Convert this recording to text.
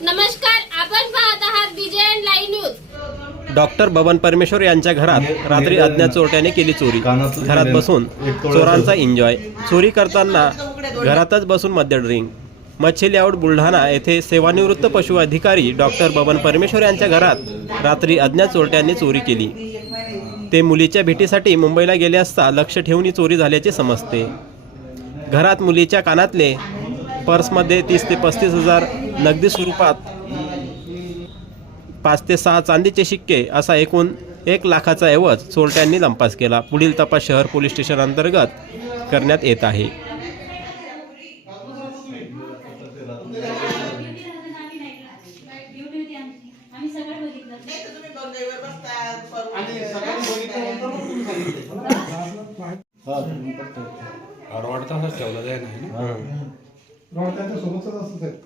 नमस्कार आपण पाहत आहात लाईव्ह न्यूज डॉक्टर बबन परमेश्वर यांच्या घरात रात्री अज्ञात चोरट्याने केली चोरी. घरात बसून चोरांचा एन्जॉय चोरी करताना घरातच बसून मद्य ड्रिंक मच्छी लेआउट बुलढाणा येथे सेवानिवृत्त पशु अधिकारी डॉक्टर बबन परमेश्वर यांच्या घरात रात्री अज्ञात चोरट्यांनी चोरी केली. ते मुलीच्या भेटीसाठी मुंबईला गेले असता लक्ष ठेवून ही चोरी झाल्याचे समजते. घरात मुलीच्या कानातले पर्समध्ये तीस ते पस्तीस हजार नगदी स्वरूपात पाच ते सहा चांदीचे शिक्के असा एकूण एक लाखाचा ऐवज चोरट्यांनी लंपास केला. पुढील तपास शहर पोलीस स्टेशन अंतर्गत करण्यात येत आहे. आम्ही सगळं बघितलं वाढता ठेवला जाय नाही रॉड त्यांच्या सोबतच असत